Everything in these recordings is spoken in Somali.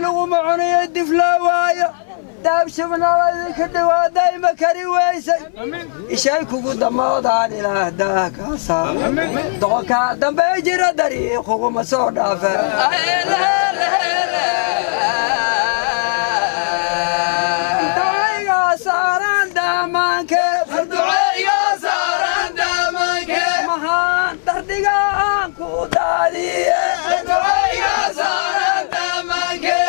لو معنا يد فلاوايا داب شبنا كدوا دايما كري ويسي يشيكو قدام وضعان إلى هداك أصار دوكا دم بيجر دري خوكو مسودا فا دعيا ساران دامان كيف دعيا ساران دامان كيف مهان دردقان كودادي دعيا ساران دامان كيف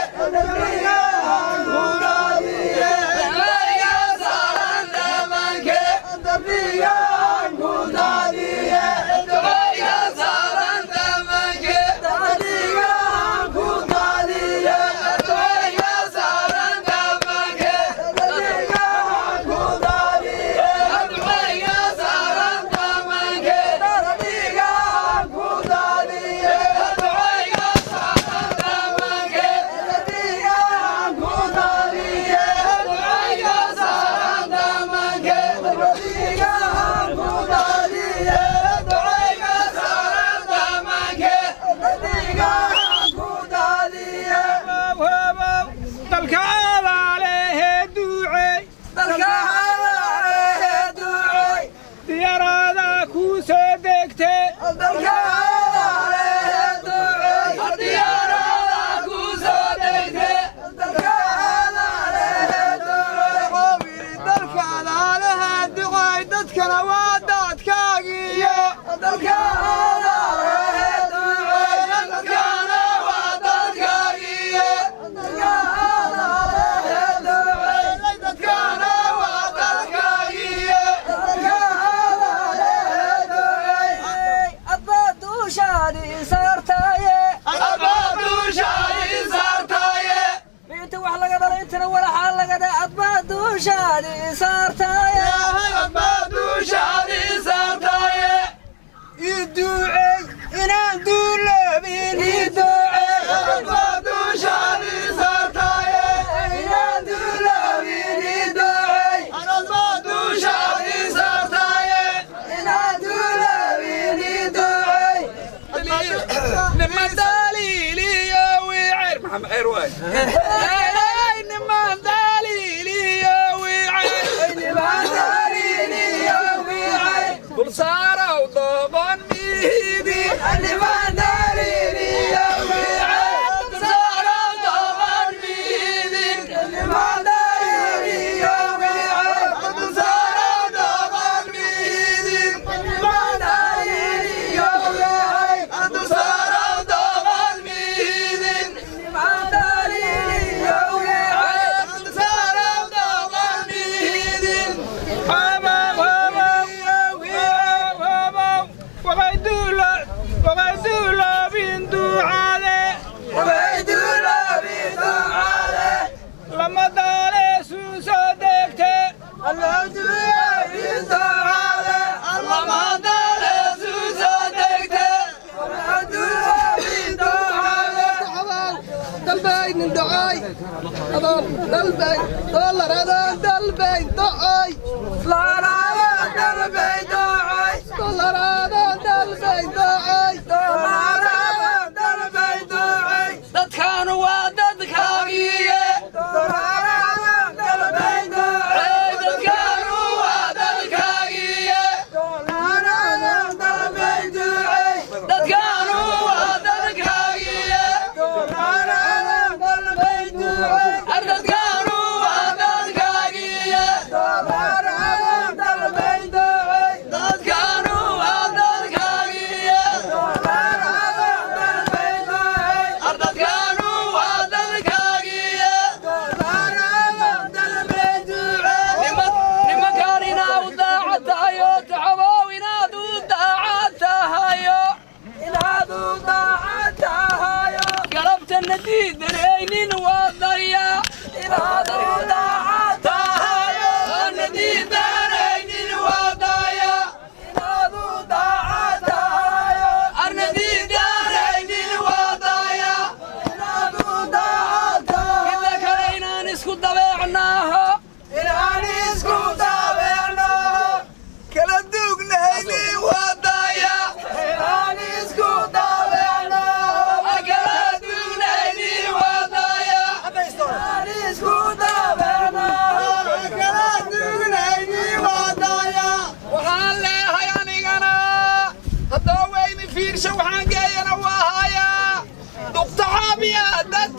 That's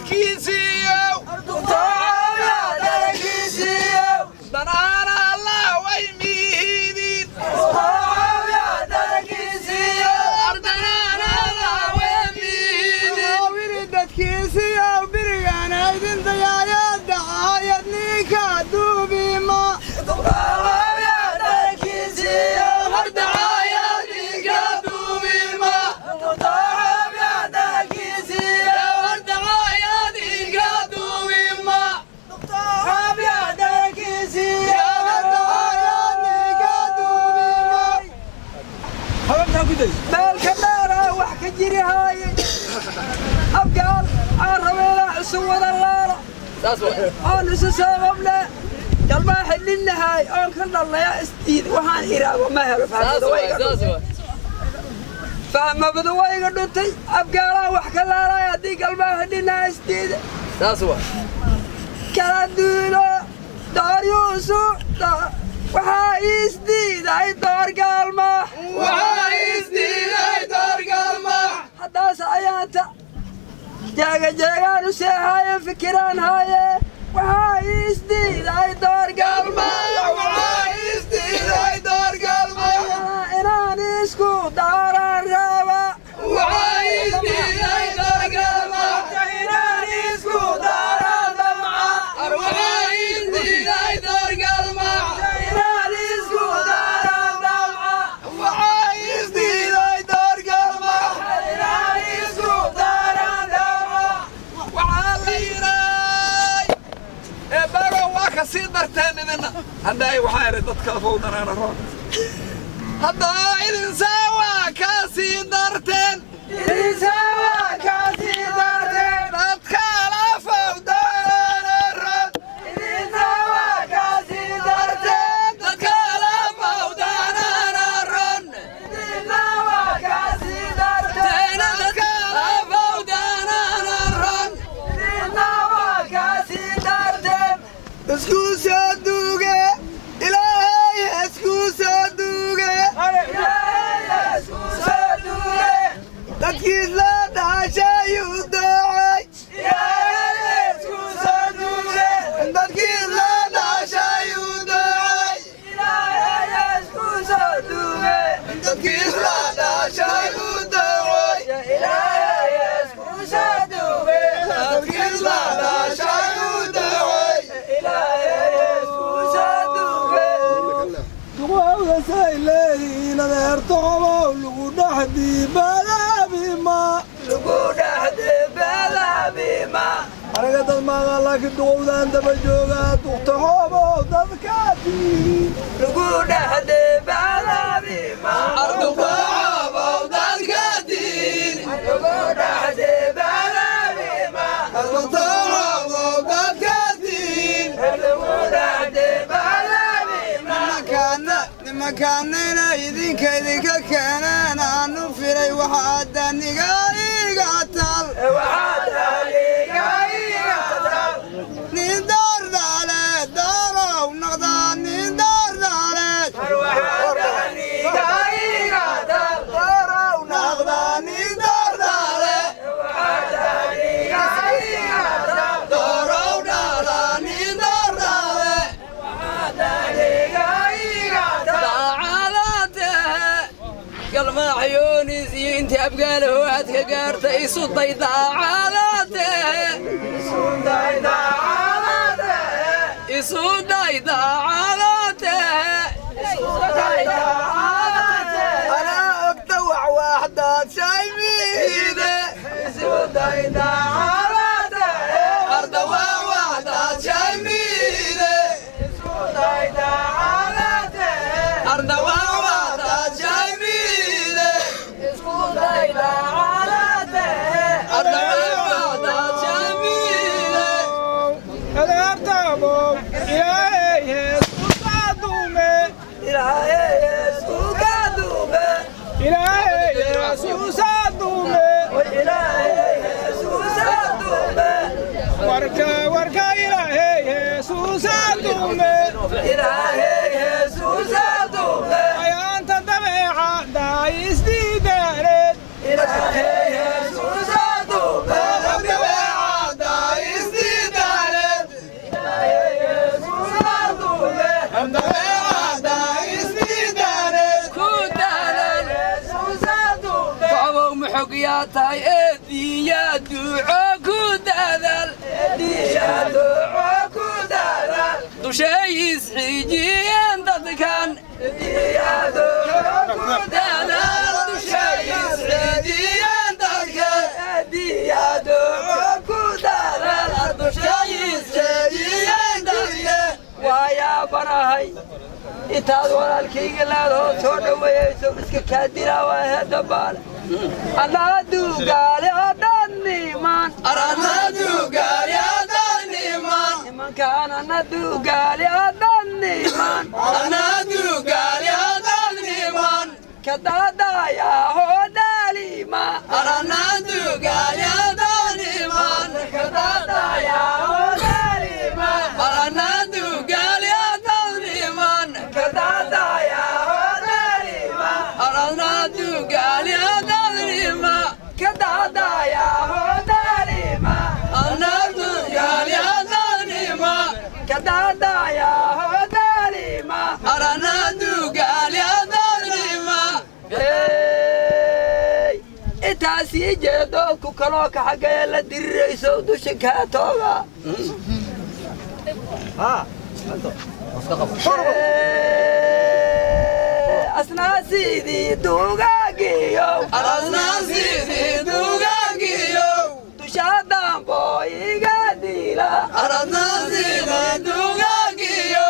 كيسيو دكتور يا كيسيو دنانا الله ويميدين دكتور يا كيسيو دنانا الله ويميدين wiridad kiisiyo birigaana idin dayaayada aayadninka duubima دكتور يا كيسيو هردعاياتك دوبيما دكتور يا كيسيو هردعاياتك دوبيما دكتور يا كيسيو مالك النار وحكي جري هاي أبقال عربينا عصور اللارة أنا سسابم لا قال ما حللنا هاي أنا كنا الله يا استيد وهان إيراد وما هرب فما بدوي قدوتي أبقال وحكي اللارة يدي قال ما حللنا استيد كان دولو دار يوسف وحايس ديد هاي دار قالمه وعايز ديناي دار قلمه حتى ساياتا جاغا نسيهاي فكران هاي وحايس ديد هاي دار قلمه وعايز ديناي دار قلمه إناني اسكو دار الرابع وعايز ديناي دار قلمه إناني اسكو دار الدمعة وعايز ديناي دار قلمه إناني اسكو دار الدمعة وعايز ديناي دار قلمه إناني اسكو دار الدمعة وعاليناي بارو واكا سيدرتين إذن هداي وحايري دادك فوضنا أنا روح هدا إذن سوا كاسي درتين إنسان كاسي دارتين دادك لا فوضنا أنا روح إنسان كاسي دارتين دادك لا فوضنا أنا روح إنسان كاسي دارتين دادك لا فوضنا أنا روح إنسان كاسي دارتين isku soo duuge ilaahay isku soo duuge dadkiis la dhaashayuu doocay dadkiis la dhaashayuu doocay dadkiis la dhaashayuu doocay dadkiis la dhaashayuu doocay duqowda say leeyihiin adeerto qabow lagu dhaxdii badaabima anaga dad maagaa laakiin duqowdaan daba joogaa duqta xoobow dadkaadii أرض دادك دين nimankaanayna idinka keeneen aanu filay waxaada niga iga tal nin doordaale doorow noqdaa nin doordaale doorow noqdaa nin doordaale doorow noqdaa nin doordaale قلب عيوني انت ابقى له اتكارت يصدي داعالاته يصدي داعالاته انا اقطوع واحدة شايفيني ارض واحدة شايفيني ارض واحدة شايفيني ارض واحدة شايفيني adeertaabo ilaahay suuqaadume ilaahay suuqaadume warka ilaahay suuqaadume ayaanta dabeeca daayisdiidaareed dabeeca يا طاي ادي يا دوعك ودادل ادي يا دوعك ودادل دوشي سحيجين ضدكان ادي يا دوعك ودادل دوشي سحيجين ضدكان ادي يا دوعك ودادل دوشي سحيجين ضدكان ويا براهي إتاد ولا الكيك لا هو صور ويسوع إسك كاديرا وهذا بال أنا دوغال أداني مان أنا دوغال أداني مان من كان أنا دوغال أداني مان أنا دوغال أداني مان كدادا يا هو دالي ما أنا دوغال أداني مان كدادا يا هو دالي ما أنا دوغال أداني مان كدادا يا هو دالي ما أنا دوغال أداني ما كدادا يا هو دالي ما أنا دوغال أداني ما كدادا يا هو دالي ما أنا دوغال أداني ما إتاسي جدو كوكلوك حاجة يلا دريسو دوشك هاتوغا أسنا سيدي دوغاقيو أسنا سيدي دوغاقيو تشادام بوي قاديلا أسنا سيدي دوغاقيو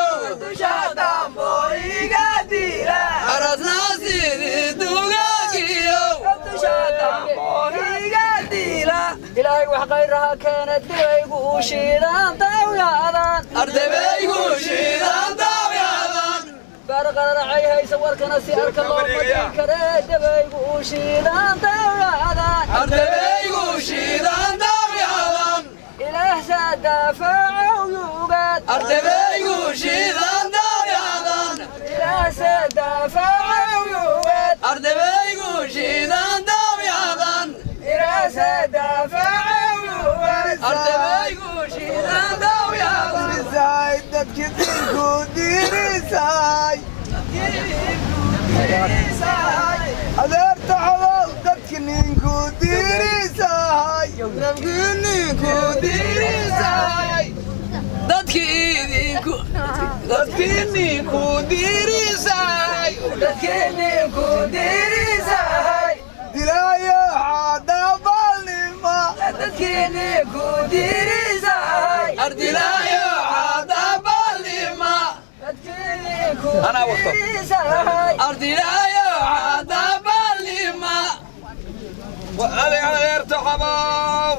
تشادام بوي قاديلا أسنا سيدي دوغاقيو تشادام بوي قاديلا إلهي وحقيرها كانت دبيقو شيدان تاويادان أردبيقو شيدان تاويادان برقر رعيها يسور كنسي أرك الله مدين كريد دبيقو شيدان تاويادان أردبيقو شيدان تاويادان إله سدافع ويوغاد أردبيقو شيدان تاويادان إله سدافع ويوغاد أردبيقو شيدان تاويادان إله سدافع ويوغاد أردبيقو شيدان تاويادان Dirisay, dat kitinku dirisay. Adeerta xawal dadkinku dirisay. Dadkinku dirisay. dadkiidinku dirisay dadkiidinku dirisay Dilaayo xadabalnima. dadkiidinku dirisay ardilaayo cadabalima dadkiidinku أنا وصل. dirisay ardilaayo cadabalima وأنا على ارتحبوا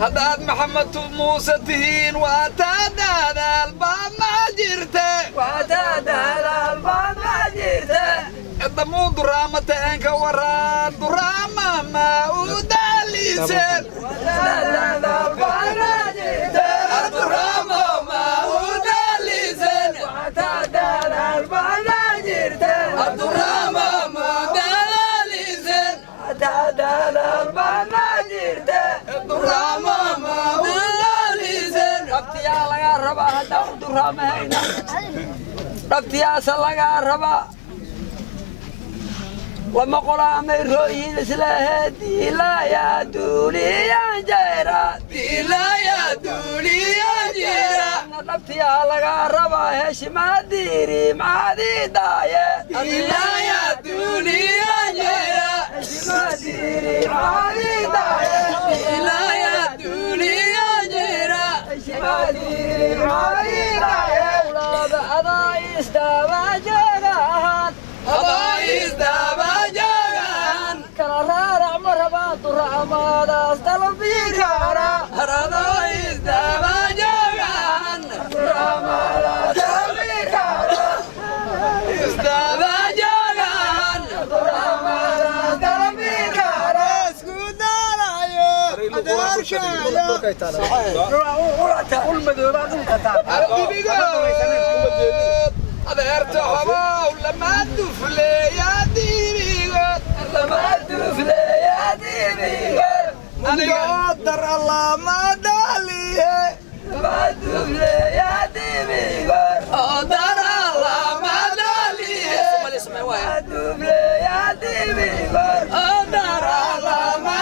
هذا محمد موسى تهين وأتاد هذا الباب ما جرته وعتاد الباب ما جرته الضمو درامة أنك ورا درامة ما وداليسن وعتاد الباب ما جرته الدرامة ما وداليسن وعتاد الباب ما جرته الدرامة ما وداليسن وعتاد الباب ما جرته الدرامة ما وداليسن ربتيا لغا ربا هدا درامة هينا ربتيا سلغا ربا لما قرأ ميروين سلاهدي لا يا دولي يا جيرا لا يا دولي يا جيرا ربتيا لغا ربا هش ما ديري ما دي دايه لا يا دولي يا جيرا ما ديري ما دي دايه لا يا دولي يا جيرا ما ديري ما دي دايه ولاد أضا يستوى جراهات هضايز دابا جاغان كلا رارع مربا طرع ما داستل في كارا هضايز دابا جاغان طرع ما داستل في كارا دابا جاغان طرع ما داستل في كارا هذا ارتحبوا لما دفلي يا ديري لما تفلي يا ديني Qadar Allah ma daliye. لما تفلي يا ديني قدر الله ما دالي لما تفلي يا ديني قدر الله ما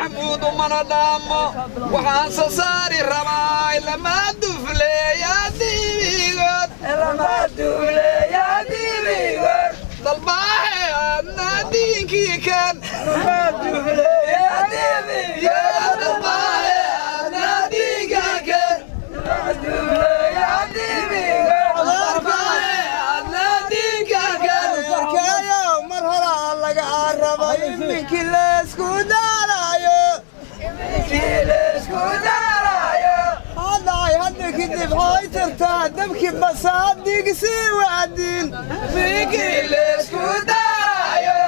محمود ومن دامو وحان صاري رماي لما دفلي يا ديبيغود لما دولي يا ديبيغود ضلباحي أنا دينكي كان لما دولي يا ديبيغود ضلباحي أنا دينكي كان لما دولي يا ديبيغود ضلباحي أنا دينكي كان warkaayo mar hore laga arabay iminkii leesku daarayo hadday hadda kadib hoy tirtaa dabkii basaadigsi wacdin minkii leesku daarayo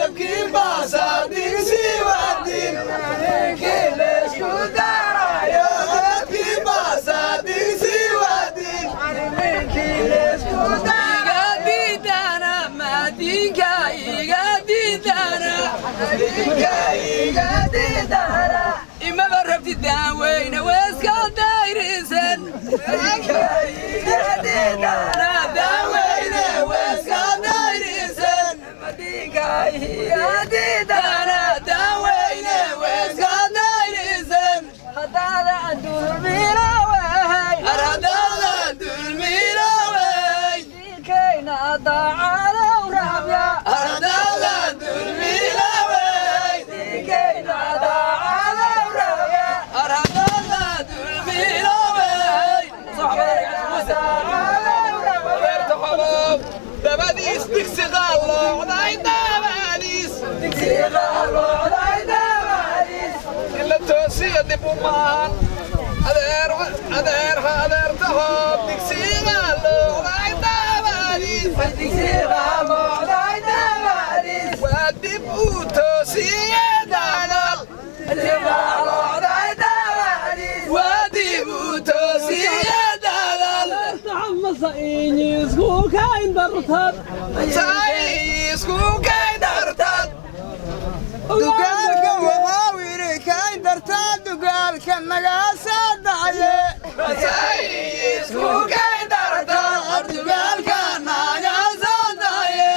dabkii basaadigsi wacdin minkii leesku daarayo dabkii basaadigsi wacdin minkii leesku daarayo إما بربت الداوين واسكا دايرسن داوين واسكا دايرسن مدينكا هي ديدانا داوين واسكا دايرسن هدانا عندو الميراوي هدانا عندو الميراوي كينا ضاعنا ورابيا هدانا عندو الميراوي كينا ضاعنا ورابيا هدانا عندو الميراوي دباديس دكسي غالو عداي دباديس إلا توسي دبو مان أدير تهوب دكسي غالو عداي دباديس ودبو توسي دانال ودبو توسي دانال سايسكو كايدرتاد dugaalka waxaa wiri kayn dartaa dugaalka nagaa saadaye سايسكو كايدرتاد دugaalka nagaa saadaye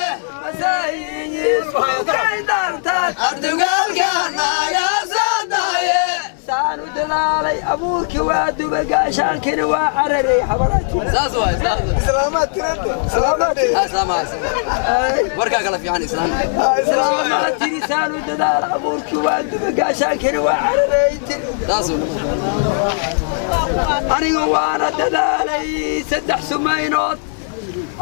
dugaalka nagaa saadaye سانو دلالي أبوك وادو بقاشانكن وعرري حبراتي islaamaad tirada warkaa kala fiican islaam سلامتي سانو دلال أبوك وادو بقاشانكن وعرري taasoo أنا وانا دلالي سدح سمينوت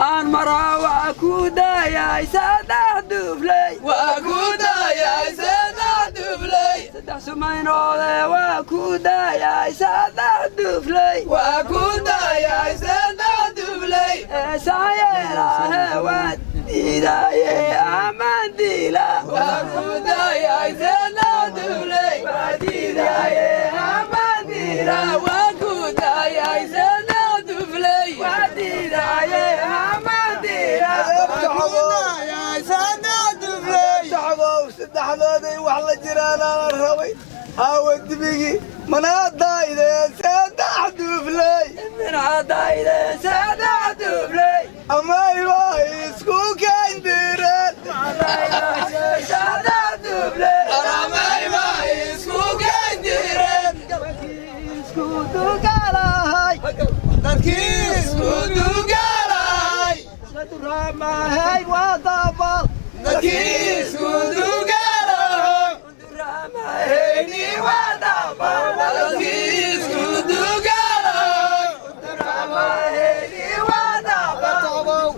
aan maraa waa ku daayay saddex dubley waa ku daayay saddex dubley saddex sumaynoode waa ku daayay saddex dubley waa ku daayay saddex dubley eesaayeelaahe waa diidaaye amaan diila waa ku daayay saddex dubley waa diidaaye amaan diila waa ku daayay saddex dubley waa diidaaye amaan diila saddexdooday wax la jiraanaa la rabay aawa dibigii manaadaydee saddex duufley min haddayde saddex dubley amayba isku kayndireen saddex dubley aramayba isku kayndireen isku dugalahay darkii isku dugalay duramahay waa dabal dadkii isku dugalay duramahay waa dabal dadkii isku dugalay duramahay waa dabal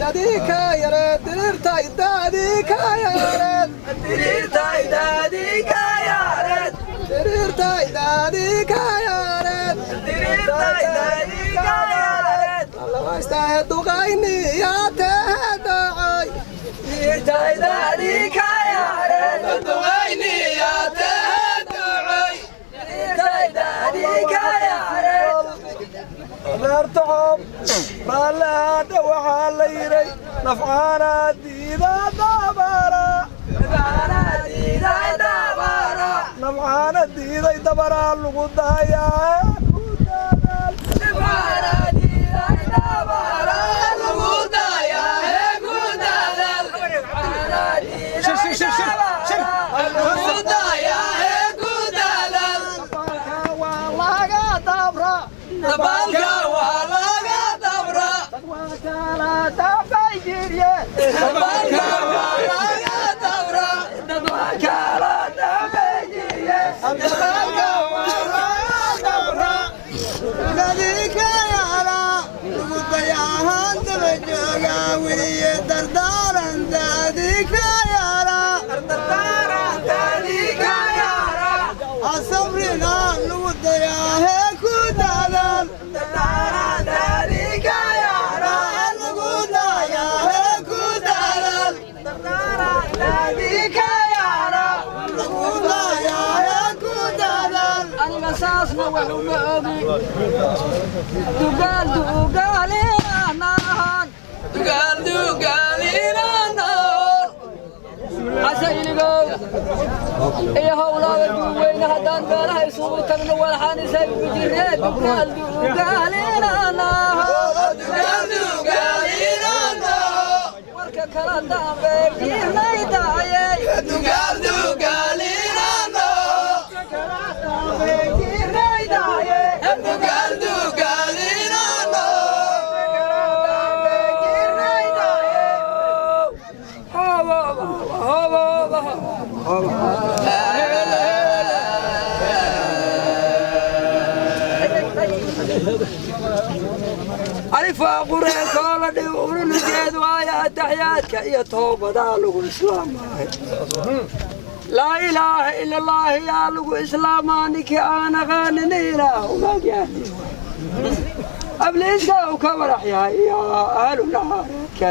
dadii ka yareed dirirtay dadii ka yareed dirirtay daadii ka yareed dirirtay dadii ka yareed dirirtay daadii ka yareed lawaystahe duqayni yaa tehe dacay dirirtay daadii ka yareed duqayni yaa tahaducay dirirtay daadii ka yareed adeertaxoob baalaadha waxaa la yidhay nafcaana diida dabara nafcaana diiday dabaraa lagu daayaa ku dadaal lagu daayaa hee ku dadaal lagu daayaa dabalka waa laga dabra kala dambayjirye dabalka waa laga dabra kala dambayjirye dabalka waa laga dabra dadika yara ugu dayahan daba jooga weliye dardaaran dadika yara asabrina ugu dayahe ku dadan dadika yara ugu dayahe ku dadan dadika yara ugu dayahe ku dadan aniga saasna wax uma ogi dugaaliinaanahan dugaaliinaanahan xasaynigow iyo howlaada duweyne haddaan meelaha isugu tagno walxanisay ku jiree dugaaliinaanahan warka kala dambeey jiirnaydayey alifaa qureenkoo la dhigo urunugeedu aaya taxyaadka iyo toobadaa lagu islaamaayo laa ilaaha ila allaahi yaa lagu islaamaa ninkii aan aqaanin ilaah umagyaani abliiska uu ka warax yahay yaa ahlu nahareedka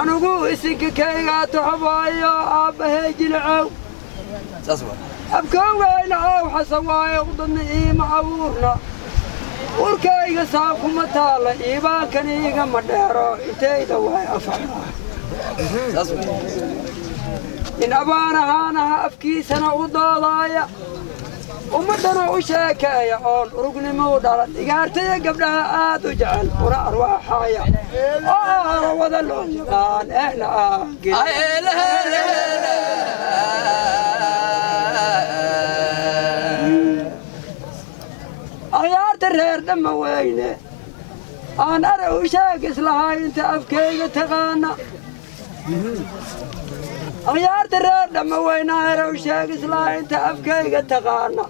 anugu isinka kaygaa toxobaayo aabbahee jilcow abkoogayna ow xasan waayo udadna iima abuurna urkayga saafkuma taalla iibaankana igama dheero intayda waay afarnaa nin abaan ahaanaha afkiisana u doodaaya ummaddana u sheekeeya oon urugnimuu dhalan igaartaya gabdhaha aad u jecel una arwaaxaaya oo aana wada loo yaqaan ehna aangin akhyaarta reer dhamma weyne aan ara u sheeg islahay inta afkayga taqaana akhyaarta reer dhamma weyne aan ara u sheeg islahay inta afkayga taqaana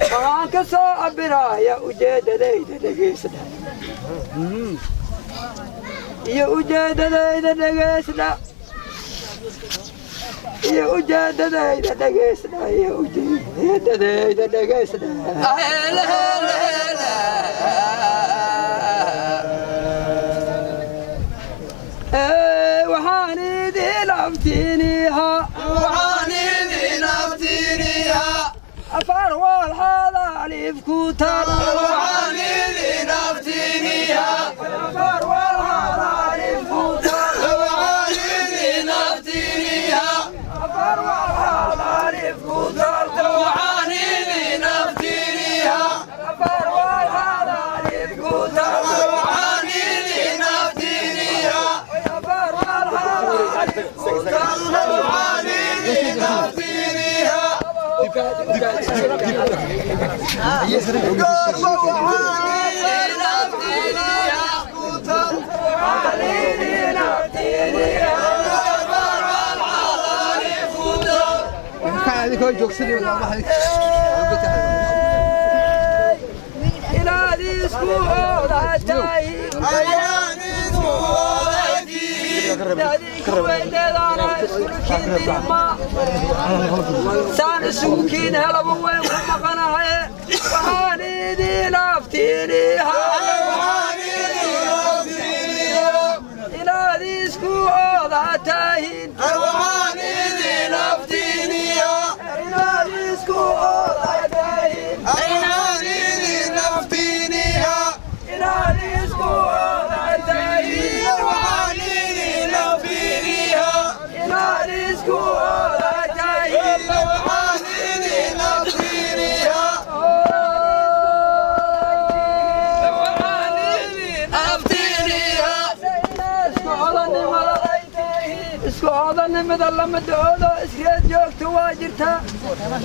waxaan ka soo abiraaya ujeeddadayda dhegaysdha iyo ujeeddadayda dhegaysdha iyo ujeeddadayda dhegaysdha iyo ujeeddadayda dhegaysdha waxaan idin abtiinihaa afar walxaada alifku taal waxaan idin abtiinihaa afar walxaada alifku taal waxaan idin abtiinihaa afar walxaada alifku taal waxaan idin abtiinihaa afar walxaada alifku taal waxaan idin abtiinihaa afar walxaada alifku taal waxaan idin abtiinihaa saan isugukiin helaba weyn ku maqanahay waxaan idin abtiinihaa inaad isku oodatahin waxaan idin abtiinihaa inaad isku oodatahin inaad idin abtiinihaa inaad isku oodatahin waxaan idin abtiinihaa inaad isku oodatahin waxaan idin abtiinihaa midnimada lama doodo isreed joogta waa jirtaa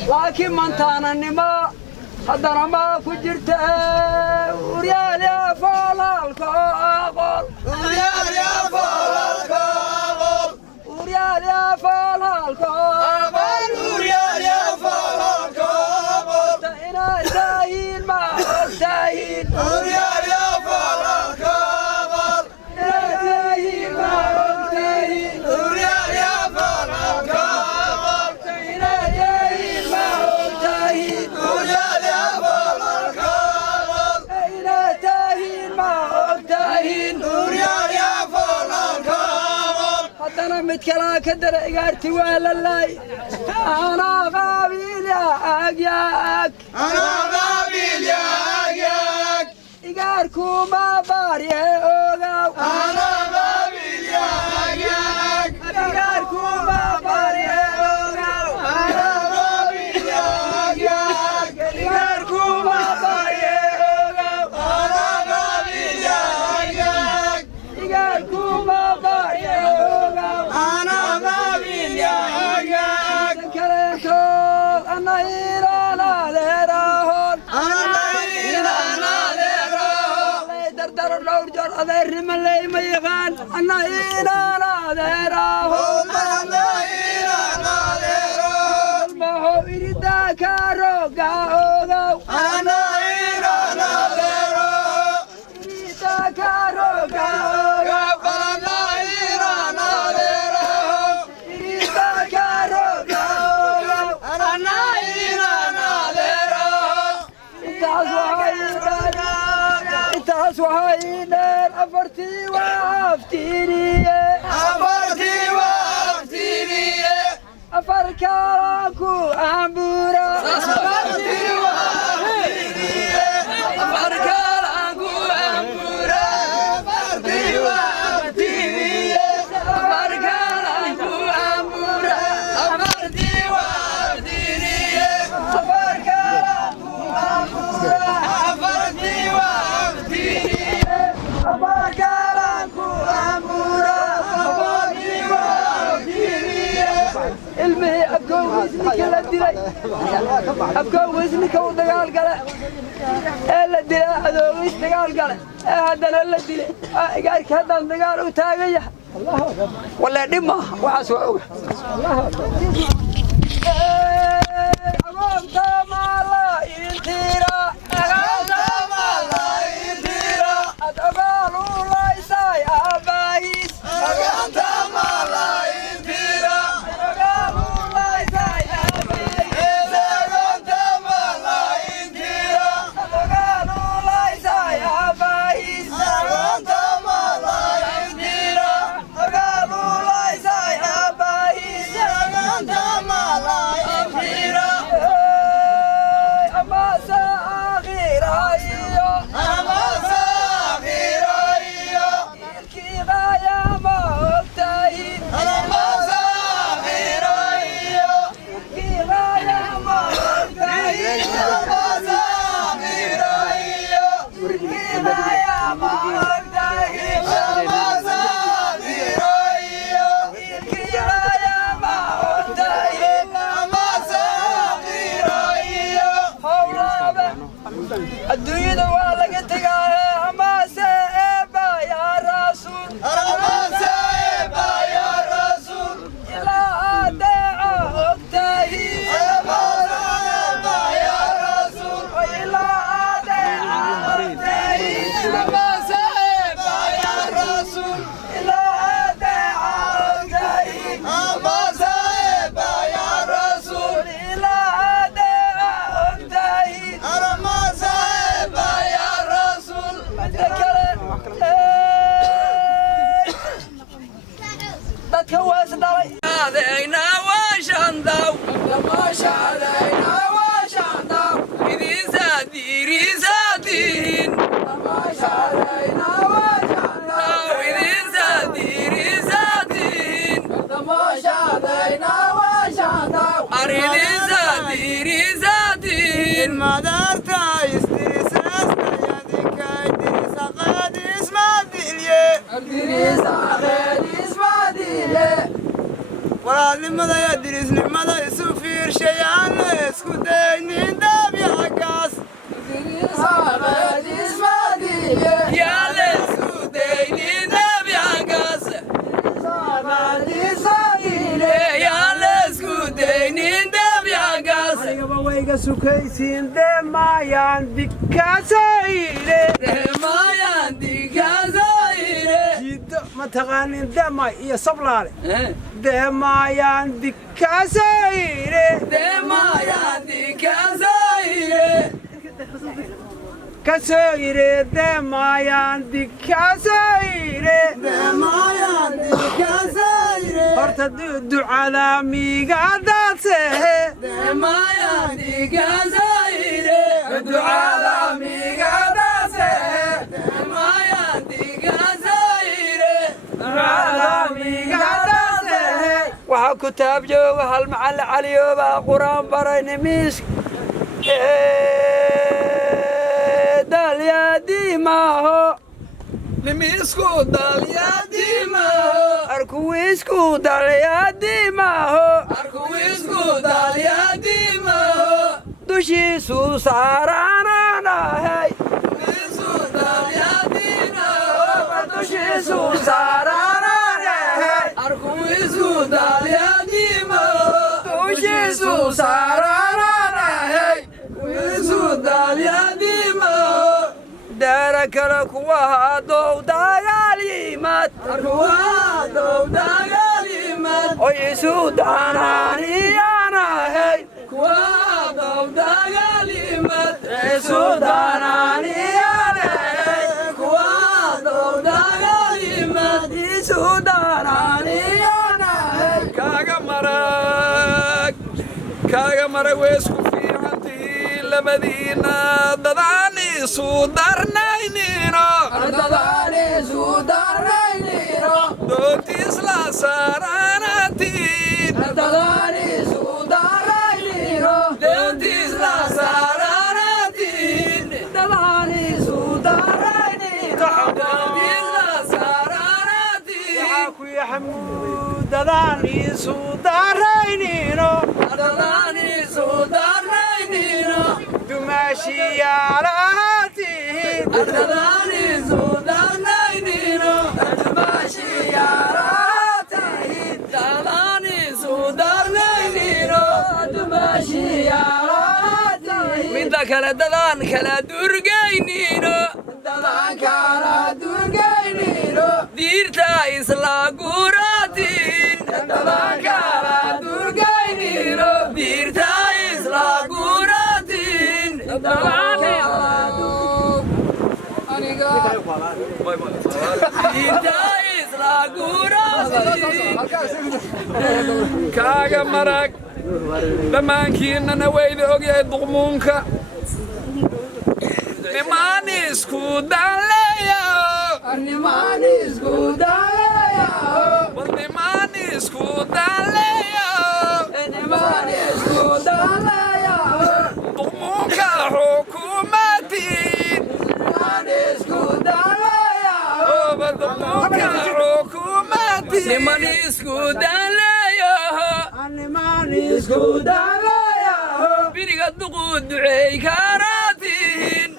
laakiin mantaananimo haddana ma ku jirta uryaal yaa foolalka aqool uryaal yaa foolalka aqool uryaal yaa foolalka aqool uryaal yaa foolalka aqool inay tahiin ma ogtahiin uryaal yaa foolalka aqool inay tahiin ma ogtahiin uryaal yaa foolalka aqool inay tahiin ma ogtahiin uryaal mid kala ka dara igaarti waa la laay ana qaabil ya agyaag igaarku ma baarye ogaw ana qaabil ya agyaag igaarku ma baarye ogaw ana qaabil ya agyaag igaarku ma baarye ogaw ana qaabil ya agyaag igaarku ma baarye أذر من لي ما يغان أنا إيران أذره أنا إيران أذره ما هو إريدا كاروغا أنا إيران أذره إريدا كاروغا أنا إيران أذره إريدا كاروغا أنا إيران أذره إتاسوهاي أفرتي وأفتيرية أفرتي وأفتيرية أفركاكو أمبورا أفرتي وأفتيرية أفركاكو أمبورا أفرتي وأفتيرية أفركاكو أمبورا أفرتي وأفتيرية أفركاكو أمبورا أفرتي وأفتيرية المي أبقوزنك لا دلي أبقوزنك ودقال قلع إلا دلي أدوغيش دقال قلع هذا لا دلي قالك هذا دقال وتاقيح ولا دمه وحسوه الله أكبر أمامت ما لا ينتيرا أمامت ما لا ينتيرا أدقال الله يساي أبايس أمامت ما لا ينتيرا أدقال الله يساي أبايس أمامت ما لا ينتيرا أدقال الله يساي أبايس أمامت ما لا ينتيرا أدقال الله يساي أبايس أمامت ما لا ينتيرا أما سأغير هيا أما سأغير هيا إلكي غاية ما أبتهي أما سأغير هيا إلكي غاية ما أبتهي أما سأغير هيا إلكي غاية ما أبتهي أما سأغير هيا إلكي غاية ما أبتهي أما سأغير هيا حولابه الدنيا ولا قتقاها أما سيبا يا رسول أما سيبا يا رسول إلا أدعى أبتهي أما سيبا يا رسول وإلا أدعى أبتهي أما سيبا يا رسول إلا أدعى أبتهي أما سيبا يا رسول إلا أدعى أبتهي أما سيبا يا رسول dadka waa isdhalay adeegna waa shandaw damaashadayna waa shandaw idiinsaadiirisaadiin damaashadayna waa shandaw idiinsaadiirisaadiin damaashadayna waa shandaw aridiinsaadiirisaadiin madarta istirisaasta yadinka dirisa qaadis madilye dirisa qaadis madilye walaalnimada iyo dirisnimada isu fiirshayaan la isku daynin dabyagaas yaa la isku daynin dabyagaas yaa la isku daynin dabyagaas ayaba wayga sukaysiin deemayaan dikaasayre deemayaan dikaasayre jiido mataqaanin demay iyo sablaale deemayaan dikaasayre deemayaan dikaasayre kasoyre deemayaan dikaasayre horta ducada miigadaadse deemayaan dikaasayre ducada miigadaase deemayaan dikaasayre ducada miigadaase waxaa ku taab jooga hal macalin caliyoobaa qur-aan barayni miiska dalyaadii maaho nimisku dalyaadii maaho arkuwiisku dalyaadii maaho arkuwisku dalyaadii maaho dushiisu saaraanaanahay nimisku dalyaadii maaho dushiisu saaraanaanahay arkuwisku dalyaadii maaho dushiisu saaraanaanahay wisku dalyaadii maaho daara kale kuwa hadow dagaal yimaad arkuwaadow dagaal yimaad oy isu daanaaniyaanahay kuwaadow dagaal yimaad isu daanaaniyaanahay kuwaadow dagaal yimaad isu daanaaniyaanahay kaaga marag way isku fiicantihiin labadiinna dadaan isu darnaynino doontiis la saaraanatiin doontiis la saaraanatiin doontiis la saaraanatiin kuya xamuud dadaan isu daraynino dadaan isu darnaynino dumaashiyaalaatihiin dadaan isu darnaynino dumaashiyaalaatihiin dadaan isu darnaynino dumaashiyaalaatihiin midda kale dadaan kala durgaynino dadaan kala durgaynino diirta isla guraatiin dadaan kala durgaynino diirta isla guraatiin dadaan kala diirta isla guraatiin kaaga marag dhammaankiinnana wayda ogyahay duqmuunka nimaan isku danleeyaho bal nimaan isku danleeyaho duqmuunka xukuumatiin duqmuunka xukuumatiin niman isku danleeyaho biriga duqu duceey karaatiin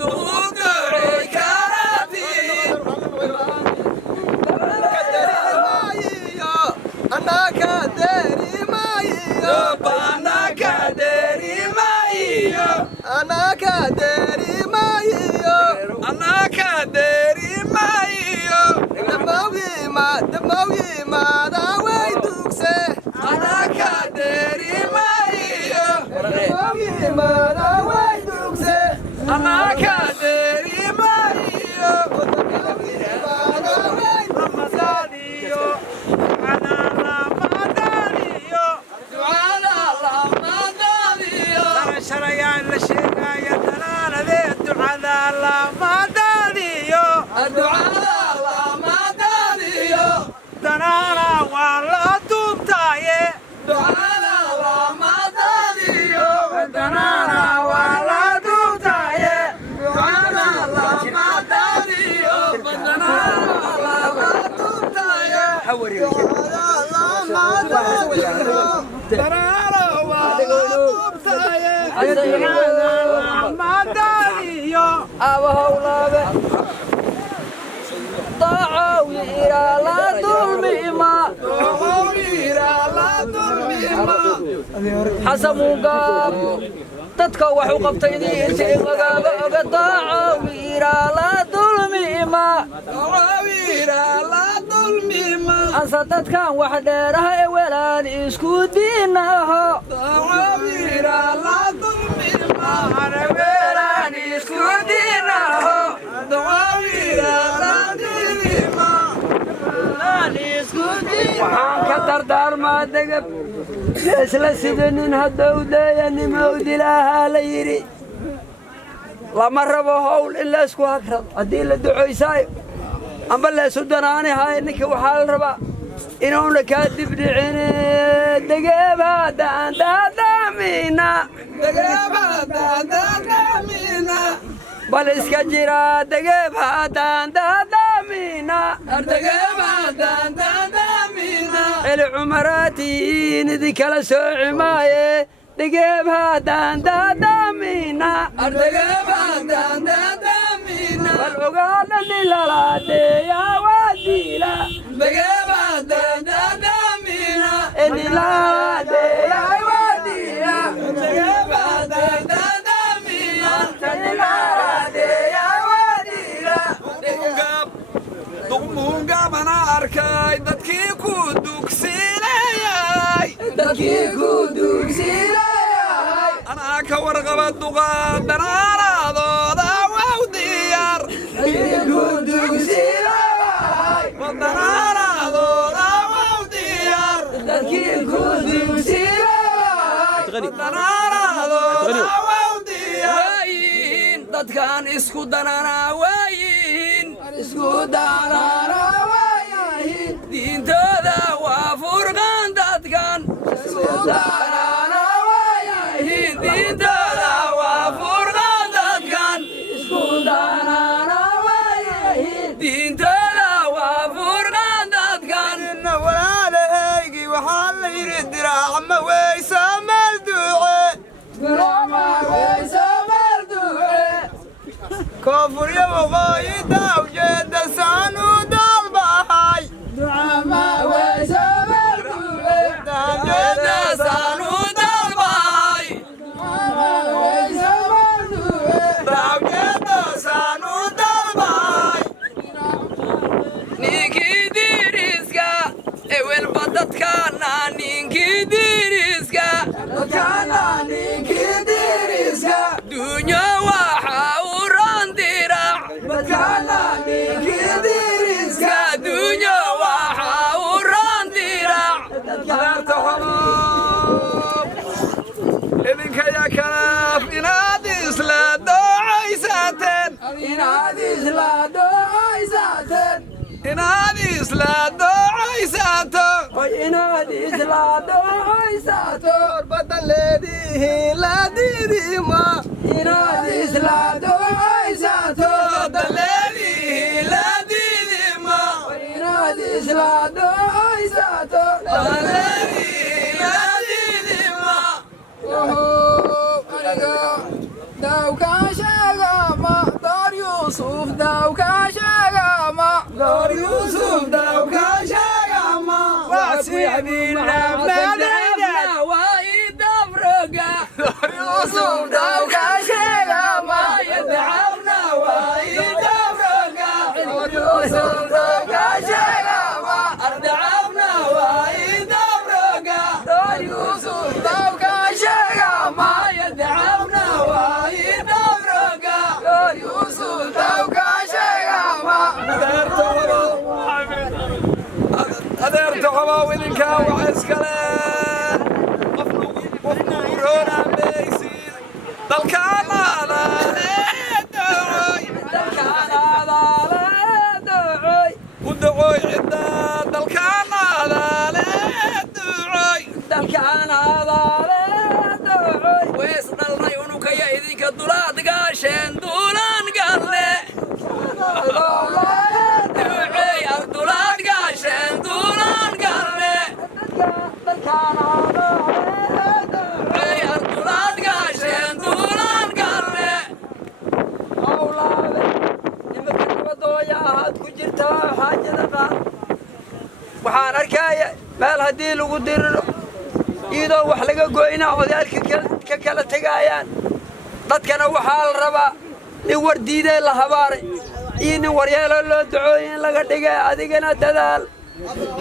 duqu duceey karaatiin anaka derimayo banaka derimayo anaka derimayo anaka derimayo damawyimaada way dugse anaka derimayo damawyimaada way dugse anaka derimayo ramadaniyo canaalamadaniyo ducada lamadadiyo sharayaan la sheegaya dalaanadee ducada lamadaniyo ducada lamadadiyo danaana waa la duubtaaye ducada lamadadiyo danaana waa la duubtaaye ducada lamadadiyo badanaana lamadubtaye حوري أبو هولابة ضاعوا إلى لا ظلم ما حسموا قاب تتكوح وقبتيني انتي مقابة ضاعوا إلى لا ظلم ما أنسى تتكان وحديرها ولان اسكو دينها waxaan ka dardaarmaa degab isla sidanin haddou deeyani mawd ilaahaa la yidhi lama rabo howl in laysku hagrado haddii la ducoysaayo amba laysu danaanihayo ninka waxaa la rabaa inuuna kaa dibdhicine degeebaa daandaadaamina bal iska jira degeebaa daandaadaamina eli cumaraatiin idi kala sooci maaye degeebaa daandaadaamina bal ogaadhani lalaadeeyaa waa diila eni lalaadeeyaa waa diila duqmuungabana arkay dadkii ku dugsiinayay anaa ka warqaba duqa danaanaadooda wow diyaar danaanaadooda wow diyaar danaanaadooda wow diyaar dadkan isku dananaa waayin diintooda waa furqaan dadkan diintooda waa furqaan dadkan diintooda waa furqaan dadkan walaalahaygi waxaa la yidhi diraac ma weysa meel duuce koonfuryo waqooyi daawjeeda saanu dalbahay ninkii diiriska ewelba dadkaana ninkii diiriska duunyo waxa u ron dirac duunyo waxa u ron dirac idinkaya kalaaf inaad isla doocaysateen inaad isla doocaysato bada leedihiin la diidima inaad isla doocaysato daleedihiin la diidima inaad isla doocaysato daleedihiin la diidima dawkaan sheegama door yuusuf dawkaan sheegama waa ii dabroga yuusuf dawkaan sheegama yadacabna waa ii dabroga yuusuf dawkaan sheegama ardacabna waa ii dabroga door yuusuf dawkaan sheegama yadacabna waa ii dabroga door yuusuf dawkaan sheegama adeerta qobow idinkaa waxa iskale qofnu roonaan maysid dalkaana u dacoy cidda dalkaana wees dhalnay unukaya idinka dulaad gaasheen duulaan galle ducey ardulaad gaasheen duula waxaan arkaya meel haddii lagu diriro iyadoo wax laga goyna odayaalka ka kala tegaayaan dadkana waxaa la rabaa nin war diiday la habaaray iyo nin waryeelo loo ducooyo in laga dhigay adigana dadaal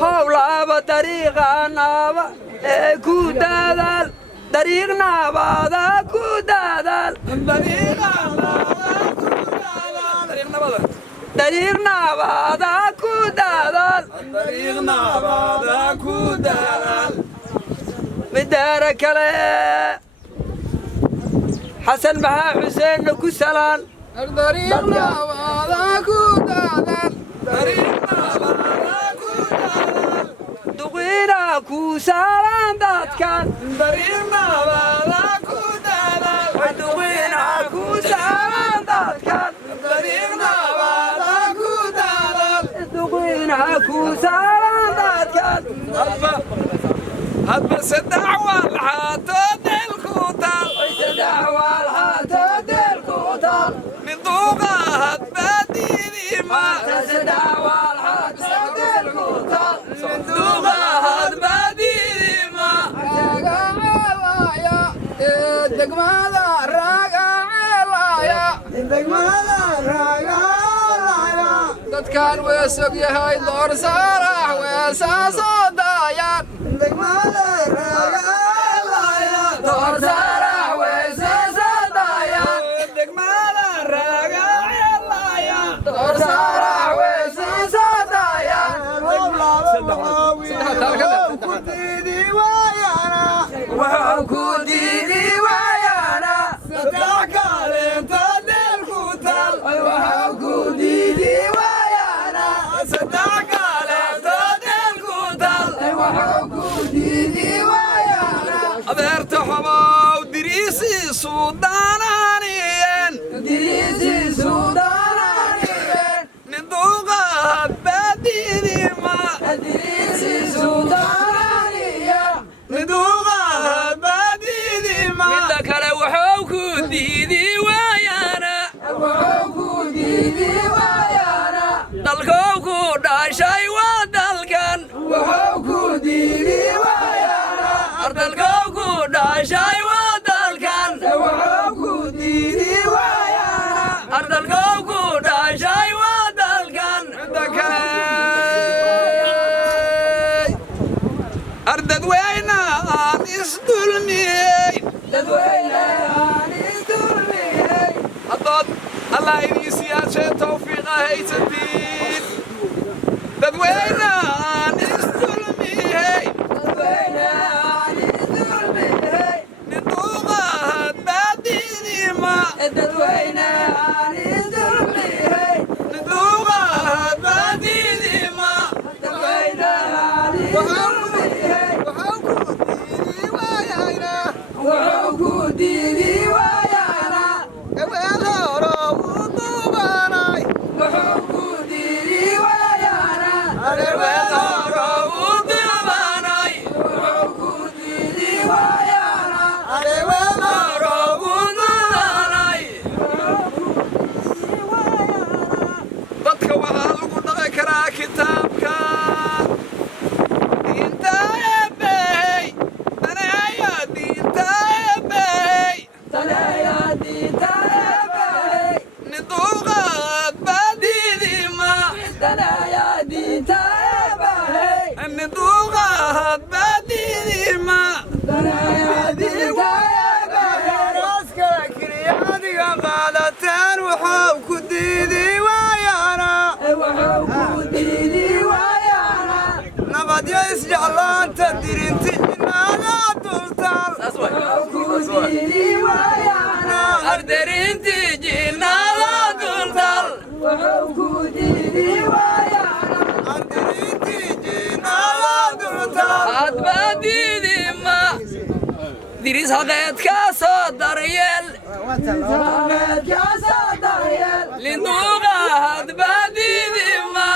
howlaaba dariiqaanaaba ee ku dadaal dariiqnaabaada ku dadaal dariiqnaabaada ku dadaal midaara kale xasan maxaa xuseenna ku salaan duqiina ku salaan dadkan duqiina ku salaan dadkan duqiina ku salaan dadkan hadba saddex walxaatoo deelkuutal min duuqa hadba diidima duuqa hadba diidima degmada dadkan weesog yahay door saarax weesaa soo daayaan door saarax weesaa soo daayaan door saarax weesaa soo daayaan wuxuu ku diidi waayaana saddex kaleento deelkuutal wuxuu ku diidi waayaana saddex kaleento deelkuutal wuxuu ku diidi waayaana adeerta xobow diriisiisu daanaaniyeen min duuqa hadba diidima min duuqa hadba diidima midda kale wuxuu ku diidi waayaana dalkou ku dhashay waa dalkan ardalkou ku dhashay waa dalkan ardalkou ku dhashay waa dalkan midda kale ardadweyna aan isdulmiyey haddood allah idii siyaasee tawfiiqa haysatiin dadweyna aan isdulmiyey nin duuqa hadba diidima nin duuqa hadba diidima wuxuu ku diidi waayaana eweel horo u duubanay wuxuu ku diidi waayaana eweel horo u duubanay wuxuu ku diidi waayaana eweel horo u duubanay dadka waxaa lagu dhaqi karaa kitaabka diinta eebbey daneeya diinta eebbey taneeya diinta eebbey nin duuqa hadba diidima taneeya diinta eebbey nin duuqa hadba diidima taneeya diinta eebbey askara kiriyaadiga qaadateen wuxuu ku diidi waayaana wuxuu ku diidi waayaana nabadyo isjeclaanta dirinti jinaaga dultaal wuxuu ku diidi waayaana arderinti jinnada dultal wuxuu ku diidi waayaana ardirinti jinaaga dultaal hadba diidima diris haqeedka soo daryeel sameedkaasoo daryeel linduuqa hadba diidima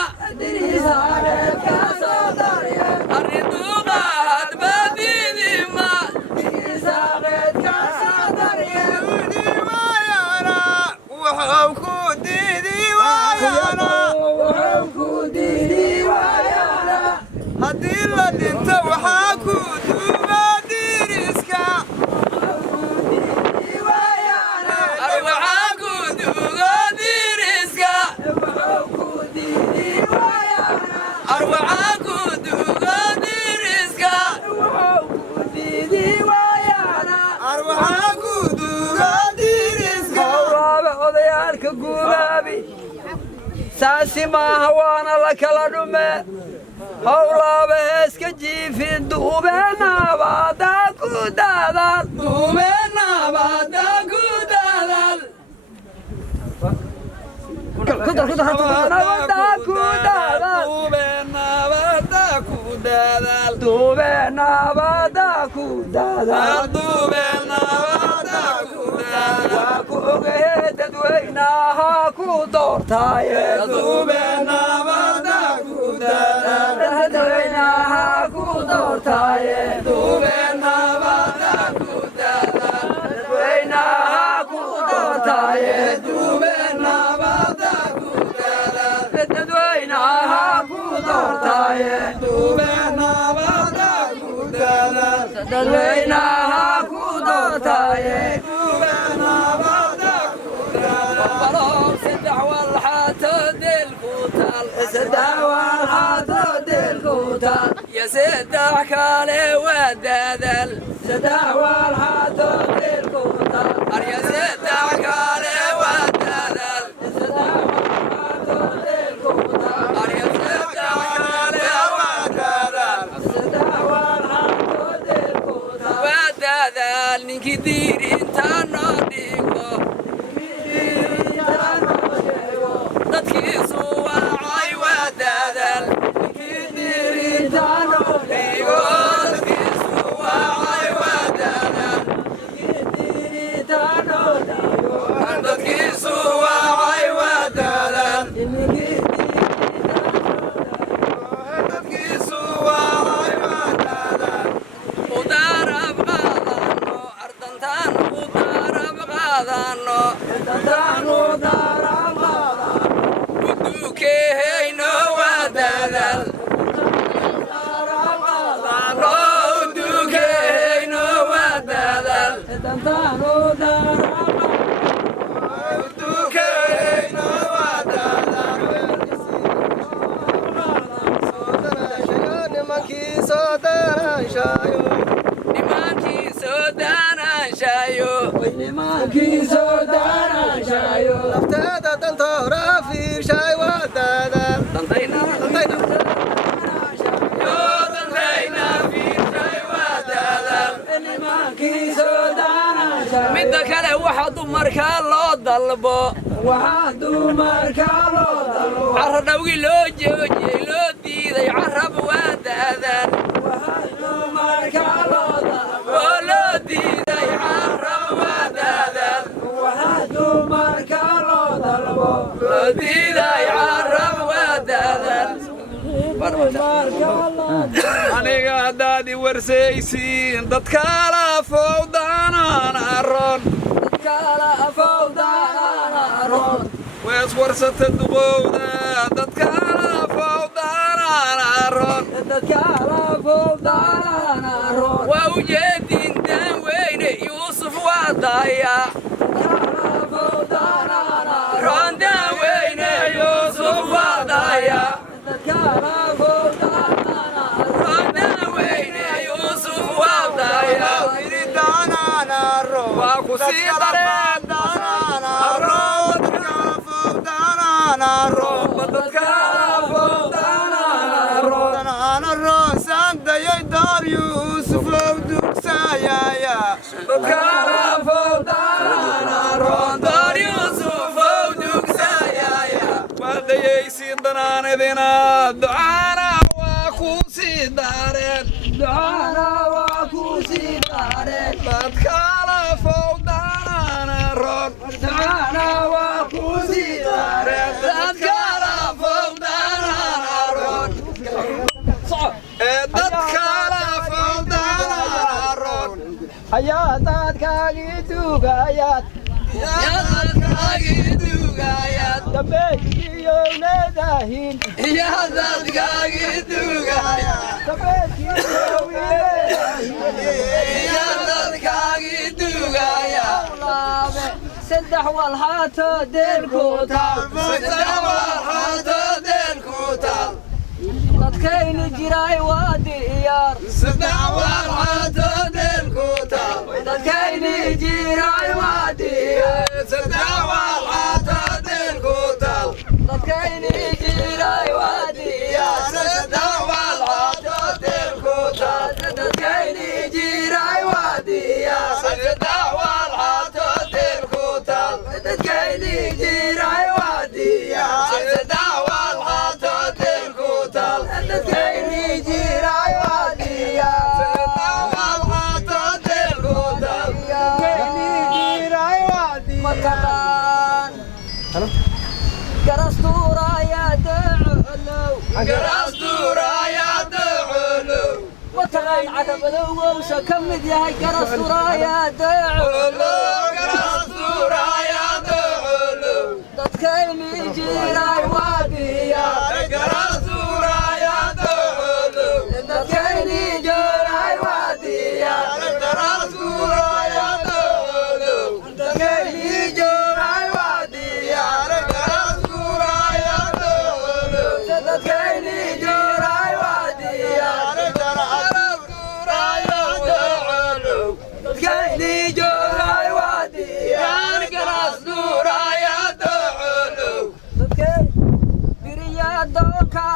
sameedkaasoo daryeel arrinduuqa hadba diidima sameedkaasoo daryeel diidi waayaana wuxuu ku diidi waayaana wuxuu ku diidi waayaana haddii saasi maaha waana la kala dhume howlaaba heeska jiifin duubeenaabada ku daadal waa ku ogahe dadweynaha ku doortaaye dadweynaha ku doortaaye dadweynaha ku doortaaye dadweynaha ku doortaaye dadweynaha ku doortaaye يا سدح كالي ودادل سدح والحاتو ديركوتال يا سدح كالي ودادل سدح والحاتو ديركوتال يا سدح كالي ودادل سدح والحاتو ديركوتال ودادل نيكي ديري انتانو ديكو dadkiisu waacay wadadal lafteeda dantoora fiirshay wadadal midda kale waxa dumarka loo dalbo carra dhawgii loo joojiyey loo diiday carrab wadaadan oo loo diiday carrab wadaadan loo diiday carrab wadaadan aniga haddaad i warsaysiin dadkala fowdanaan aroon wees warsata duqowda dadkala fowdanaan aroon waa ujeedin daan weyne yuusuf waa daya roon daan weyne yuusuf waa daya ducaana waa ku sii daareen dadkala fowdaana roon dadkala fowdaana roon dadkala fowdaana roon ayaa dadkaagii duugayaad dambeegiyo leedahin yaa dadkaagii duugayaad saddex walhaato deelkuutaal dadkayni jiray waa diyaar dadkayni jiray waa diyaar dadkayni jiray wadiya sadawal hotel kutal dadkayni jiray wadiya sadawal hotel kutal dadkayni jiray wadiya sadawal hotel kutal dadkayni jiray wadiya sadawal hotel kutal dadkayni jiray wadiya matalan garastura ya da'ulu garastura ya da'ulu matalan cadabalow wawsa kamid yahay garastura ya da'ulu garastura ya da'ulu dadkayni jiray wadiya garastura ya da'ulu dadkayni jiray wadiya garastura ya da'ulu dadkayni jiray wadiya garastura ya da'ulu dadkayni jiray wadiya garastura ya da'ulu dadkayni jiray wadiya garastura ya da'ulu dadkay diriyadooka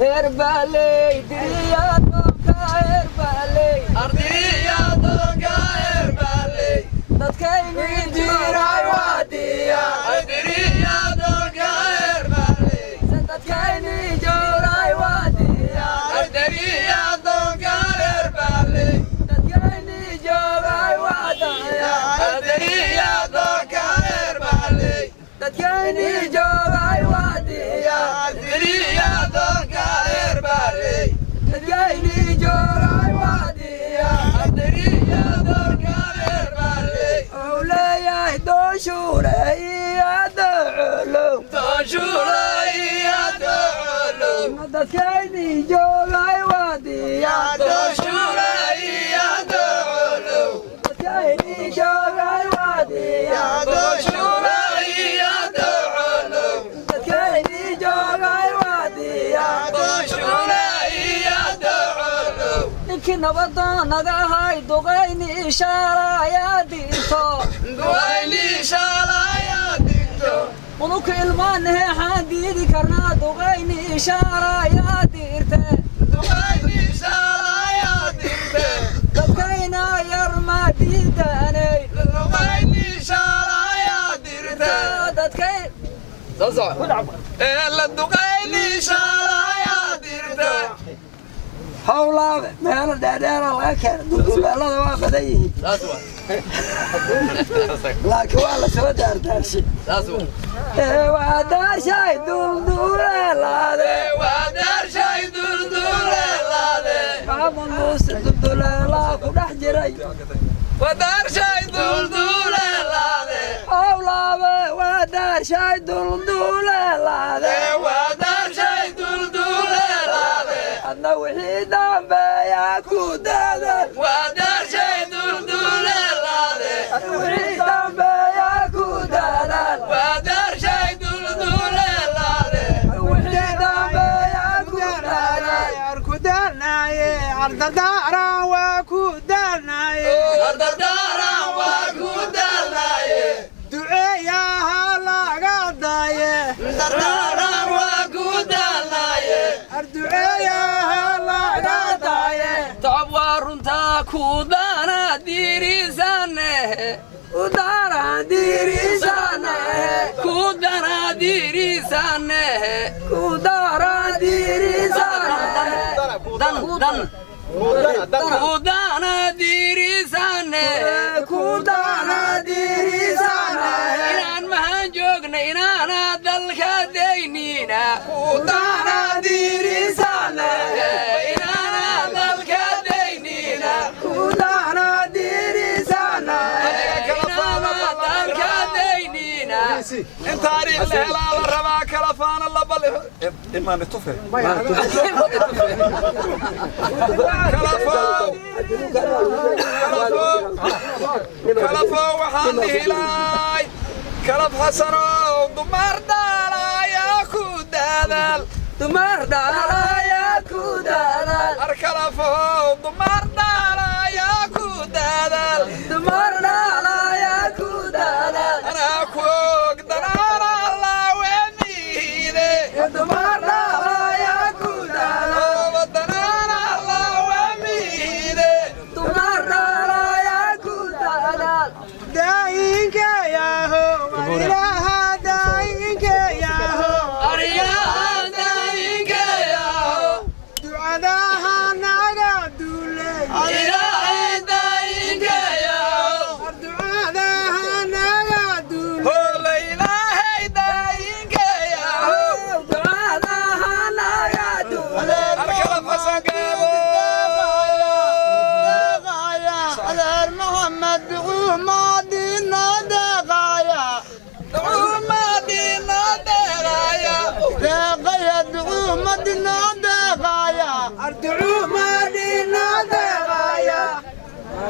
herbaley diriyadooka herbaley ardiyadooka herbaley dadkayni jiray wadiya diriyadooka herbaley dadkayni jiray wadiya diriyadooka herbaley dadkayni jiray wadiya diriyadooka herbaley dadkayni jiray wadiya diriyadooka herbaley dadkayni jiray wadiya diriyadooka herbaley awleeyahay dooshuureeya dacolow dooshuureeya dacolow dadkayni joogay wadiya dooshuureeya dacolow dadkayni joogay wadiya dooshuureeya dacolow dadkayni joogay wadiya dooshuureeya dacolow ninkii nabadda naga ahay duqayni ishaaraya dinto duqayni ishaaraya dinto unuka ilmaanahe xaan diidi karnaa duqayni ishaaraya dirte duqayni ishaaraya dirte dadkayna yar ma diidanay duqayni ishaaraya dirte dadkay la duqayni ishaaraya dirte hawlaabe meelo dheerdheera laga keena dulduleelada waa badan yihiin laakiin waa la soo daardaarshay waa daarshay dulduleelaade waa daarshay dulduleelaade maamul muuse dulduleelaa ku dhex jiray waa daarshay dulduleelaade hawlaabe waa daarshay dulduleelaade waa daarshay dulduleelaade adna wixii dambeeyaa ku daadan waa daarshay dulduleelaade wixii dambeeyaa ku daadan waa daarshay dulduleelaade wixii dambeeyaa ku daadan ku daalnaaye ardadaaran waa ku daalnaaye ardadaaran waa ku daalnaaye duceeyaha laga daaye ardadaaran waa ku daalnaaye arduceeyaha laga daaye tacab waa runtaa ku daana diiriisane ku daana diiriisane ku daana diiriisane ku daana diiriisane dan ku daana diiriisane ku daana diiriisane inaan mahaan joogna inaana dalka daynina ku daana diiriisane inaana dalka daynina ku daana diiriisane inaana dalka daynina intaani la helaa la rabaa kala faana la bal imaani tufe kalafo waxaan dhihilaay kalaf xasanow dumar dhaalayaa ku daadaal dumar dhaalayaa ku daadaal har kalafow dumar dhaalayaa ku daadaal dumar dhaalayaa ku daadaal anaa ku og danaana laawemiide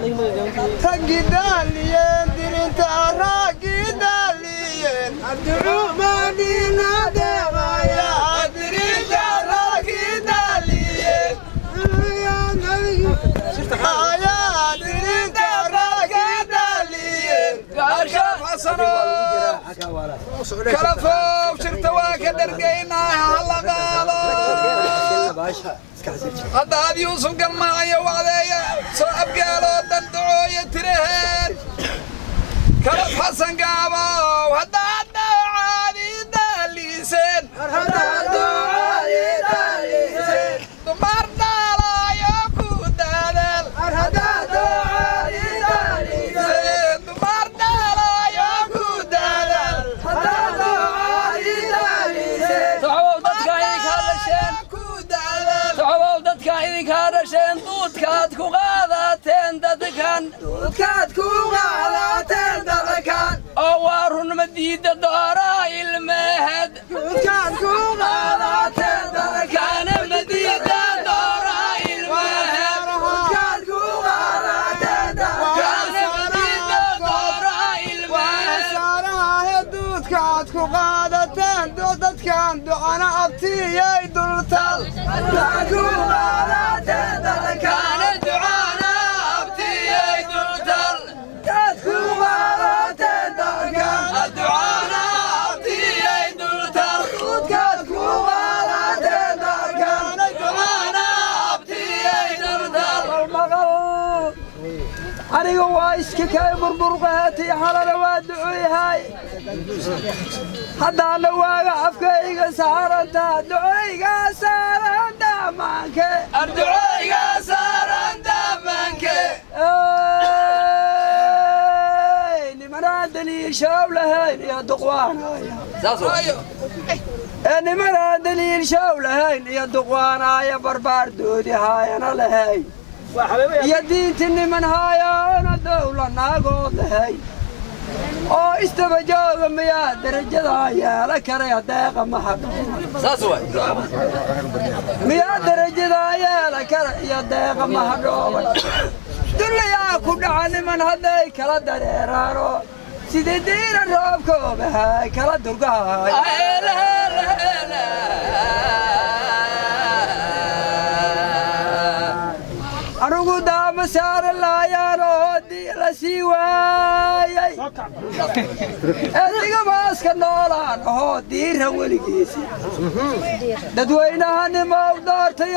رقي داليين ديرين راقي داليين أدعو مدينة دغايا ديرين راقي داليين يا ديرين راقي داليين كلفوا شرتوا كدرقينا هلا قالوا هذا يوسف قال معي وعليا صعب قالوا دندعوا يترهن كلف حسن قابوا وهذا عادي داليسين دمرنا لا يكون دلال دودكاد ku qaadateen dadkan oo waa run madiida doora ilmehed dudkaad ku qaadateen dadkan madiida doora ilmehed dudkaad ku qaadateen dadkan madiida doora ilmehed saaraha dudkaad ku qaadateen dadkan ducana abtiyay dultal dudkaad ku qaadateen dadkan ducana abtiyay dultal dad ku qaadateen dadkan ducana abtiyay dultal dudkaad ku qaadateen dadkan ducana abtiyay dultal maqal aniga waa iska kay burburqaati xalana waa ducooyahay haddaana waaga afkayga saaranta ducooyga saaran dhammaanke ducooyga saaran dhammaanke nimanaan daliilshoob lahayn iyo duqwaanaya nimanaan daliilshoob lahayn iyo duqwaanaya barbaardoodii haayana lahayn iyo diinti niman haayaana dowla naagood lahayn oo istaba jooga miyaa darajadaa yeela karaya deeqa miyaa darajadaa yeela kara iyo deeqa mahadhooban dullayaa ku dhaca niman hadday kala dareeraano sidii diira roobkoobahay kala durgahay anugu daama saara laayaan oo dii la sii waayay ediga maaska noolaan ahoo diira weligiisi dadweynaha nimow doortay